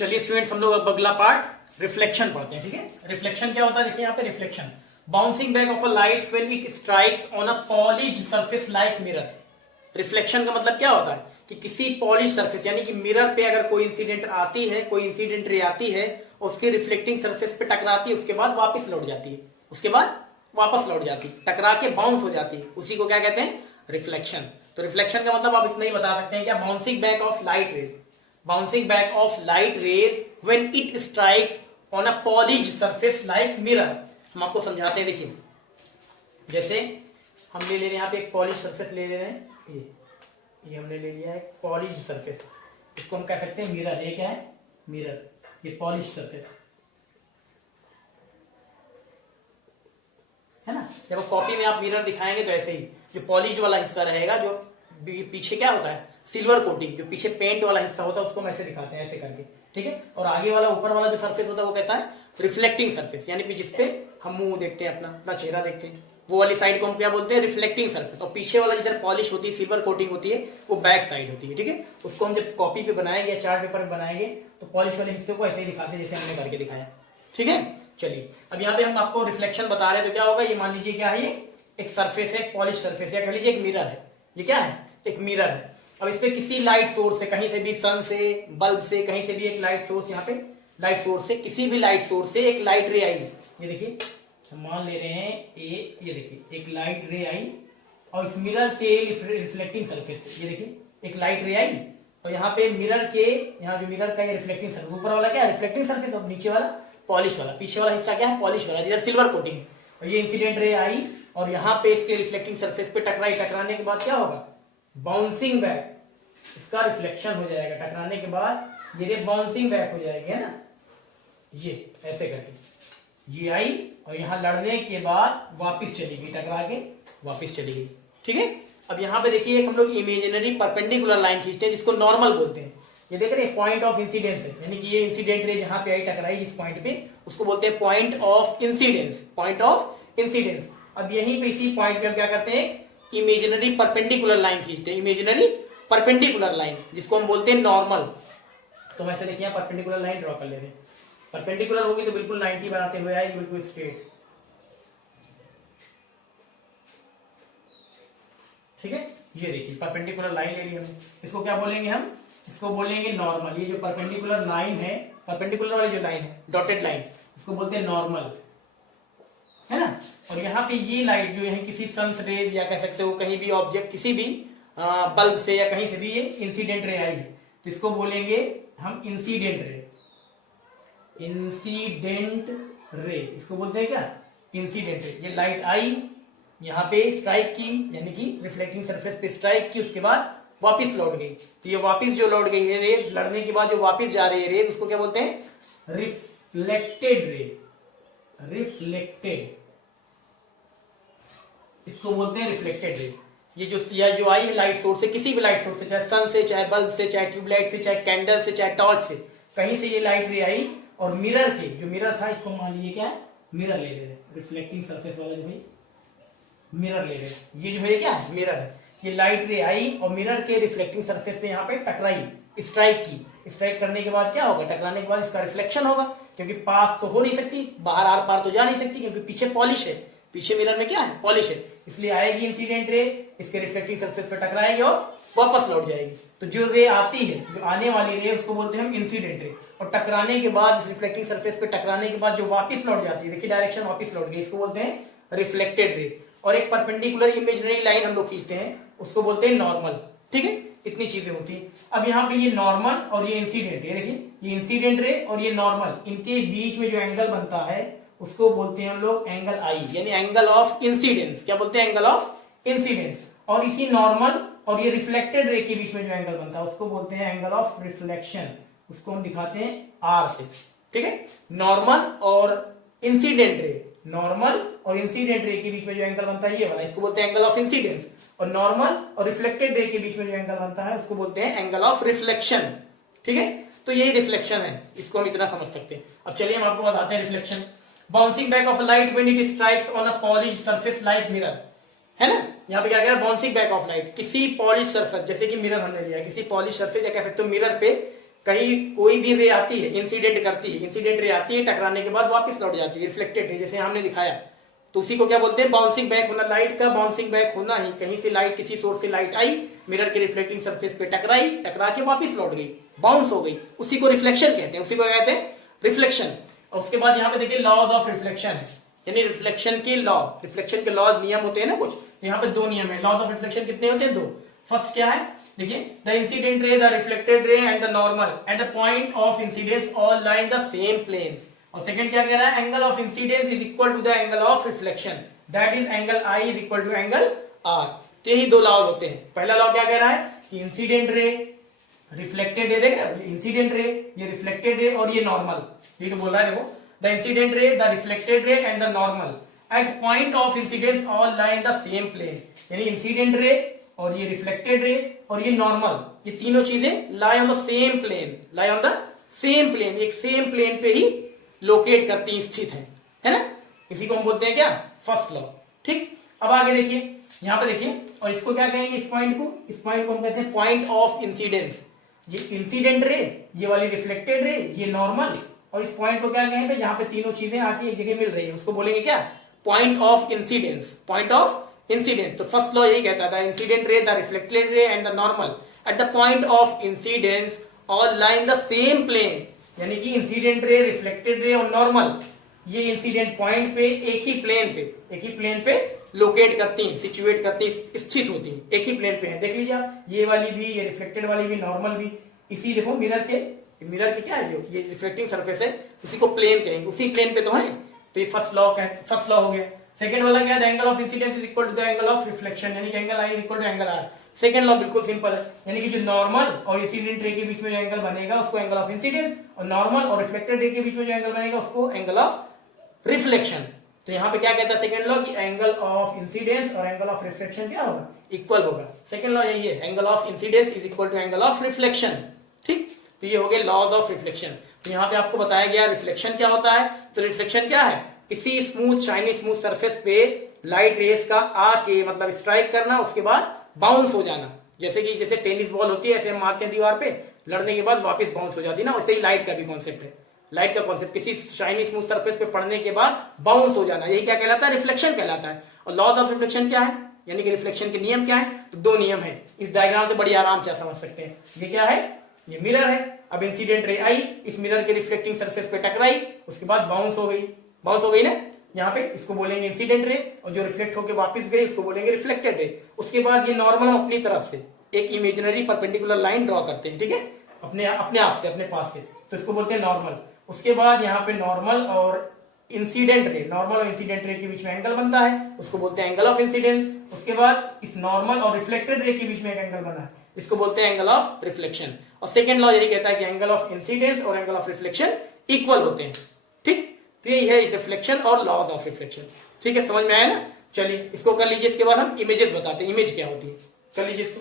चलिए स्टूडेंट्स, हम लोग अब अगला पार्ट रिफ्लेक्शन पढ़ते हैं। ठीक है, रिफ्लेक्शन क्या होता है? देखिए यहाँ पे reflection, bouncing back of a light when it strikes on a polished surface like mirror. Reflection का मतलब क्या होता है कि किसी पॉलिश सरफेस यानी कि मिरर पे अगर कोई इंसिडेंट आती है, कोई इंसिडेंट रे आती है और उसकी रिफ्लेक्टिंग सरफेस पे टकराती है, उसके बाद वापस लौट जाती है, उसके बाद वापस लौट जाती है, टकरा के बाउंस हो जाती है, उसी को क्या कहते हैं? रिफ्लेक्शन। तो रिफ्लेक्शन का मतलब आप इतना ही बता सकते हैं क्या? Bouncing back of light rays, bouncing back of light rays when it strikes on a polished surface like mirror. हम आपको समझाते हैं। देखिए जैसे हम ले रहे हैं यहाँ पे एक पॉलिश सरफेस ले रहे हैं, ये हमने ले लिया है पॉलिश सरफेस, इसको हम कह सकते हैं मिरर। ये क्या है? मिरर। ये पॉलिश सरफेस है ना। जब कॉपी में आप मिरर दिखाएंगे तो ऐसे ही जो पॉलिश वाला हिस्सा रहेगा, जो पीछे क्या होता है? सिल्वर कोटिंग, जो पीछे पेंट वाला हिस्सा होता है उसको हम ऐसे दिखाते हैं, ऐसे करके। ठीक है, और आगे वाला ऊपर वाला जो सरफेस होता है वो कैसा है? रिफ्लेक्टिंग सरफेस, यानी कि जिसपे हम मुंह देखते हैं, अपना अपना चेहरा देखते हैं, वो वाली साइड को हम क्या बोलते हैं? Reflecting surface. और पीछे वाला जिधर पॉलिश होती है, सिल्वर कोटिंग होती है, वो बैक साइड होती है। ठीक है, उसको हम जब कॉपी पे बनाएंगे या चार्ट पेपर पे बनाएंगे तो पॉलिश वाले हिस्से को ऐसे ही दिखाते हैं जैसे हमने करके दिखाया। ठीक है, चलिए अब यहाँ पे हम आपको रिफ्लेक्शन बता रहे हैं तो क्या होगा? ये मान लीजिए क्या है? ये एक सरफेस है, पॉलिश सरफेस, या कह लीजिए एक मिरर है। ये क्या है? एक मिरर है। अब इस पे किसी लाइट सोर्स से, कहीं से भी, सन से, बल्ब से, कहीं से भी एक लाइट सोर्स, यहाँ पे लाइट सोर्स से, किसी भी लाइट सोर्स से एक लाइट रे आई। ये देखिए हम मान ले रहे हैं ये देखिए एक लाइट रे आई और इस मिरर के रिफ्लेक्टिंग सरफेस से, ये देखिए एक लाइट रे आई और यहाँ पे मिरर के, यहाँ जो मिरर का ये रिफ्लेक्टिंग सरफेस, ऊपर वाला क्या है? रिफ्लेक्टिंग सरफेस, और नीचे वाला पॉलिश वाला, पीछे वाला हिस्सा क्या है? पॉलिश वाला, जिधर सिल्वर कोटिंग है। और ये इंसिडेंट रे आई और यहाँ पे इसके रिफ्लेक्टिंग सरफेस पे टकराई, टकराने के बाद क्या होगा? बाउंसिंग बैक, इसका रिफ्लेक्शन हो जाएगा। टकराने के बाद ये बाउंसिंग बैक हो जाएगी, है ना, ये ऐसे करके ये आई और यहाँ लड़ने के बाद वापस चली गई, टकरा के वापस चली गई। ठीक है, अब यहाँ पे देखिए एक हम लोग इमेजिनरी परपेंडिकुलर लाइन खींचते हैं जिसको नॉर्मल बोलते हैं। ये देख रहे हैं पॉइंट ऑफ इंसिडेंस है, यानी कि ये इंसिडेंट रे जहां पे आई, टकराई जिस पॉइंट पे, उसको बोलते हैं point of incidence, point of incidence. अब यहीं पे इसी पॉइंट पे हम क्या करते हैं? इमेजिनरी परपेंडिकुलर लाइन खींचते हैं, इमेजिनरी परपेंडिकुलर लाइन, जिसको हम बोलते हैं नॉर्मल। तो वैसे देखिए परपेंडिकुलर लाइन ड्रॉ कर ले रहे हैं। परपेंडिकुलर होगी तो बिल्कुल 90 बनाते हुए आएगी, बिल्कुल स्ट्रेट। ठीक है, ये देखिए परपेंडिकुलर लाइन ले ली हमने, इसको क्या बोलेंगे हम? इसको बोलेंगे नॉर्मल। ये जो परपेंडिकुलर लाइन है, परपेंडिकुलर वाली जो लाइन है, डॉटेड लाइन, इसको बोलते हैं नॉर्मल, है ना। और यहाँ पे ये लाइट जो है किसी सन्स रेज, या कह सकते हो कहीं भी ऑब्जेक्ट, किसी भी बल्ब से या कहीं से भी ये इंसिडेंट रे आई है, तो इसको बोलेंगे हम इंसिडेंट रे। इंसिडेंट रे इसको बोलते हैं क्या? Incident ray. ये लाइट आई, यहाँ पे स्ट्राइक की, यानी कि रिफ्लेक्टिंग सरफेस पे स्ट्राइक की, उसके बाद वापस लौट गई। तो ये वापस जो लौट गई है रे, लड़ने के बाद जो वापस जा रही है रे, उसको क्या बोलते हैं? Reflected ray. रिफ्लेक्टेड, इसको बोलते हैं रिफ्लेक्टेड रे। ये जो आई है लाइट सोर्स से, किसी भी लाइट सोर्स से, चाहे सन से, चाहे बल्ब से, चाहे ट्यूबलाइट से, चाहे कैंडल से, चाहे टॉर्च से, कहीं से ये लाइट रे आई और मिरर के, जो मिरर था इसको मान लीजिए क्या है? मिरर ले रहे, रिफ्लेक्टिंग सरफेस वाला जो है मिरर ले रहे, ये जो है क्या है? मिरर है। ये लाइट रे आई और मिरर के रिफ्लेक्टिंग सरफेस पे यहाँ पे टकराई, स्ट्राइक की। स्ट्राइक करने के बाद क्या होगा? टकराने के बाद इसका रिफ्लेक्शन होगा, क्योंकि पास तो हो नहीं सकती, बाहर आर पार तो जा नहीं सकती, क्योंकि पीछे पॉलिश है, पीछे मिरर में क्या है? पॉलिश है, इसलिए आएगी इंसिडेंट रे, इसके रिफ्लेक्टिंग सरफेस पे टकराएगी और वापस लौट जाएगी। तो जो रे आती है, जो आने वाली रे, उसको बोलते हैं हम इंसिडेंट रे। और टकराने के बाद, इस रिफ्लेक्टिंग सरफेस पे टकराने के बाद जो वापस लौट जाती है, देखिए डायरेक्शन वापस लौट गई, इसको बोलते हैं रिफ्लेक्टेड रे। और एक परपेंडिकुलर इमेजिनरी लाइन हम लोग खींचते हैं, उसको बोलते हैं नॉर्मल। ठीक है, इतनी चीजें होती है। अब यहाँ पे ये नॉर्मल और ये इंसिडेंट, ये देखिए ये इंसिडेंट रे और ये नॉर्मल, इनके बीच में जो एंगल बनता है उसको बोलते हैं हम लोग एंगल आई, यानी एंगल ऑफ इंसिडेंस। क्या बोलते हैं? Angle of incidence. और इसी नॉर्मल और ये रिफ्लेक्टेड रे के बीच में जो एंगल बनता है उसको बोलते हैं एंगल ऑफ रिफ्लेक्शन, उसको हम दिखाते हैं आर से। ठीक है, नॉर्मल और इंसिडेंट रे, नॉर्मल और इंसिडेंट रे के बीच में जो एंगल बनता है ये वाला, इसको बोलते हैं एंगल ऑफ इंसिडेंस। और नॉर्मल और रिफ्लेक्टेड रे के बीच में जो एंगल बनता है उसको बोलते हैं एंगल ऑफ रिफ्लेक्शन। ठीक है, तो यही रिफ्लेक्शन है, इसको हम इतना समझ सकते हैं। अब चलिए हम आपको बताते हैं reflection. Bouncing back of light when it strikes on a polished surface like mirror, है ना। यहाँ पे क्या कह रहा है? बाउंसिंग बैक ऑफ लाइट, किसी पॉलिश सरफेस, जैसे कि मिरर हमने लिया, किसी पॉलिश सरफेस या कह सकते हो मिरर पे कहीं कोई भी रे आती है, इंसिडेंट करती है, इंसिडेंट रे आती है, टकराने के बाद वापस लौट जाती है, रिफ्लेक्टेड रे, जैसे हमने दिखाया, तो उसी को क्या बोलते हैं, बाउंसिंग बैक होना। लाइट का बाउंसिंग बैक होना ही, कहीं से लाइट, किसी सोर्स से लाइट आई, मिरर के रिफ्लेक्टिंग सरफेस पे टकराई, टकरा के वापस लौट गई, बाउंस हो गई, उसी को रिफ्लेक्शन कहते हैं, उसी को कहते हैं रिफ्लेक्शन। और उसके बाद यहाँ पे देखिए लॉज ऑफ रिफ्लेक्शन है, यानी रिफ्लेक्शन के लॉ, रिफ्लेक्शन के लॉ नियम होते हैं ना कुछ, यहाँ पे दो नियम है। लॉज ऑफ रिफ्लेक्शन कितने होते हैं, दो। फर्स्ट क्या है, देखिए, the incident ray, the reflected ray and the normal at the point of incidence all lie in the same plane. और सेकंड क्या कह रहा है, angle of incidence is equal to the angle of reflection, that is angle I is equal to angle R. तो यही दो laws होते हैं। पहला लॉ क्या कह रहा है कि इंसिडेंट रे, रिफ्लेक्टेड रे, देखा इंसिडेंट रे, ये रिफ्लेक्टेड रे और ये नॉर्मल, ये तो बोल रहा है देखो, the incident ray, the reflected ray and the normal at point of incidence all lie in the same plane. यानी इंसिडेंट रे और ये रिफ्लेक्टेड रे और ये नॉर्मल, ये तीनों चीजें lie on the same plane, lie on the same plane, एक same plane पे ही लोकेट करती हैं, स्थित है ना। इसी को हम बोलते हैं क्या, फर्स्ट लॉ। ठीक, अब आगे देखिए, यहां पे देखिए, और इसको क्या कहेंगे, इस पॉइंट को हम कहते हैं पॉइंट ऑफ इंसिडेंस। ये इंसिडेंट रे, ये वाली रिफ्लेक्टेड रे, ये नॉर्मल, और इस पॉइंट को क्या कहेंगे, जहां पे तीनों चीजें आके एक जगह मिल रही है, उसको बोलेंगे क्या, point of incidence, point of incidence. तो फर्स्ट लॉ यही कहता था, incident ray, the reflected ray and the normal at the point of incidence all lie in the same plane. यानी कि इंसिडेंट रे, रिफ्लेक्टेड रे और normal, ये incident point पे एक ही प्लेन पे लोकेट करती हैं, सिचुएट करती हैं, स्थित होती हैं, एक ही प्लेन पे है। देख लीजिए आप, ये वाली भी, ये रिफ्लेक्टेड वाली भी, नॉर्मल भी, इसी देखो मिरर के क्या है, जो ये रिफ्लेक्टिंग सरफेस है, उसी को प्लेन कहेंगे, उसी प्लेन पे तो है। तो ये फर्स्ट लॉ हो गया। सेकंड वाला क्या है, angle of incidence is equal to the angle of reflection, यानी कि angle I is equal to angle R. Second law बिल्कुल सिंपल है, यानी कि जो नॉर्मल और इंसिडेंट रे के बीच में जो एंगल बनेगा उसको एंगल ऑफ इंसिडेंस, और नॉर्मल और रिफ्लेक्टेड रे के बीच में जो एंगल बनेगा उसको एंगल ऑफ रिफ्लेक्शन। तो यहाँ पे क्या कहता है सेकंड लॉ, कि एंगल ऑफ इंसिडेंस और एंगल ऑफ रिफ्लेक्शन क्या होगा, इक्वल होगा। सेकंड लॉ यही है, angle of incidence is equal to angle of reflection. ठीक, तो ये हो गए लॉज ऑफ रिफ्लेक्शन। तो यहाँ पे आपको बताया गया रिफ्लेक्शन क्या होता है। तो रिफ्लेक्शन क्या है, किसी स्मूथ, शाइनी स्मूथ सरफेस पे लाइट रेस का आके मतलब स्ट्राइक करना, उसके बाद बाउंस हो जाना। जैसे टेनिस बॉल होती है, ऐसे हम मारते हैं दीवार पे, लड़ने के बाद वापस बाउंस हो जाती है ना, वैसे ही लाइट का भी कॉन्सेप्ट है। लाइट का कॉन्सेप्ट किसी शाइनी स्मूथ सरफेस पे पड़ने के बाद बाउंस हो जाना, यही क्या कहलाता है, रिफ्लेक्शन कहलाता है। और लॉज ऑफ रिफ्लेक्शन क्या है, यानी कि रिफ्लेक्शन के नियम क्या है, तो दो नियम है। इस डायग्राम से बड़ी आराम से समझ सकते हैं। ये क्या है, ये मिरर है। अब इंसिडेंट रे आई, इस मिरर के रिफ्लेक्टिंग सरफेस पे टकराई, उसके बाद बाउंस हो गई ना, यहाँ पे इसको बोलेंगे इंसिडेंट रे, और जो रिफ्लेक्ट होकर वापस गई उसको बोलेंगे रिफ्लेक्टेड रे। उसके बाद ये नॉर्मल अपनी तरफ से एक इमेजिनरी परपेंडिकुलर लाइन ड्रॉ करते हैं, ठीक है, अपने आप से, अपने पास से, तो इसको बोलते हैं नॉर्मल। उसके बाद यहाँ पे नॉर्मल और इंसिडेंट रे, नॉर्मल और इंसिडेंट रे के बीच में एंगल बनता है, उसको बोलते हैं एंगल ऑफ इंसिडेंस। उसके बाद इस नॉर्मल और रिफ्लेक्टेड रे के बीच में एक एंगल बना है, इसको बोलते हैं एंगल ऑफ रिफ्लेक्शन। और सेकंड लॉ यही कहता है कि एंगल ऑफ इंसिडेंस और एंगल ऑफ रिफ्लेक्शन इक्वल होते हैं। ठीक, तो यही है रिफ्लेक्शन और लॉज ऑफ रिफ्लेक्शन। ठीक है, समझ में आया ना। चलिए इसको कर लीजिए, इसके बाद हम इमेजेस बताते हैं, इमेज क्या होती है, कर लीजिए इसको।